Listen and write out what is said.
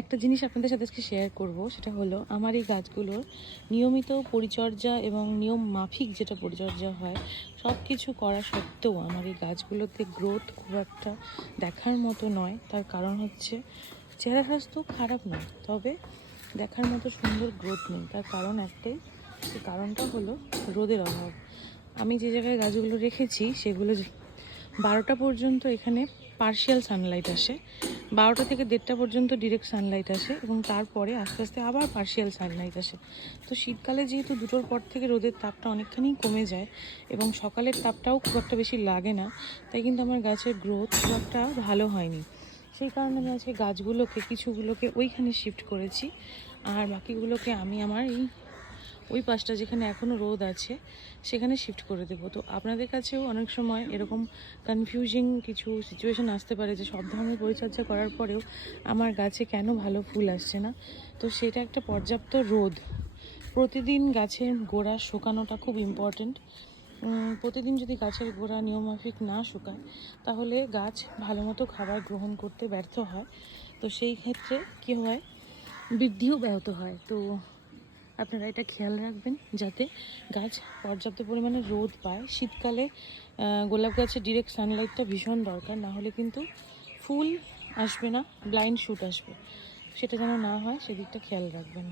একটা জিনিস আপনাদের সাথে আজকে শেয়ার করব, সেটা হলো আমার এই গাছগুলোর নিয়মিত পরিচর্যা এবং নিয়ম মাফিক যেটা পরিচর্যা হয় সব কিছু করা সত্ত্বেও আমার এই গাছগুলোতে গ্রোথ খুব একটা দেখার মতো নয়। তার কারণ হচ্ছে চেহারা স্বাস্থ্য খারাপ নয়, তবে দেখার মতো সুন্দর গ্রোথ নেই। তার কারণ একটাই, সেই কারণটা হলো রোদের অভাব। আমি যে জায়গায় গাছগুলো রেখেছি সেগুলো 12টা পর্যন্ত এখানে পার্শিয়াল সানলাইট আসে, 12টা থেকে 1:30 পর্যন্ত ডিরেক্ট সানলাইট আসে এবং তারপরে আস্তে আস্তে আবার পার্শিয়াল সানলাইট আসে। তো শীতকালে যেহেতু 2টোর পর থেকে রোদের তাপটা অনেকখানি কমে যায় এবং সকালের তাপটাও খুব একটা বেশি লাগে না, তাই কিন্তু আমার গাছের গ্রোথ খুব একটা ভালো হয়নি। সেই কারণে আমি আজকে গাছগুলোকে কিছুগুলোকে ওইখানে শিফট করেছি, আর বাকিগুলোকে আমি আমার এই ওই পাশটা যেখানে এখনও রোদ আছে সেখানে শিফট করে দেবো। তো আপনাদের কাছেও অনেক সময় এরকম কনফিউজিং কিছু সিচুয়েশান আসতে পারে যে সব ধরনের পরিচর্যা করার পরেও আমার গাছে কেন ভালো ফুল আসছে না। তো সেটা একটা পর্যাপ্ত রোদ, প্রতিদিন গাছের গোড়া শুকানোটা খুব ইম্পর্টেন্ট। প্রতিদিন যদি গাছের গোড়া নিয়মমাফিক না শুকায় তাহলে গাছ ভালো মতো খাবার গ্রহণ করতে ব্যর্থ হয়। তো সেই ক্ষেত্রে কী হয়, বৃদ্ধিও ব্যাহত হয়। তো আপনারা এটা খেয়াল রাখবেন যাতে গাছ পর্যাপ্ত পরিমাণে রোদ পায়। শীতকালে গোলাপ গাছের ডিরেক্ট সানলাইটটা ভীষণ দরকার, না হলে কিন্তু ফুল আসবে না, ব্লাইন্ড শুট আসবে। সেটা যেন না হয় সেদিকটা খেয়াল রাখবেন।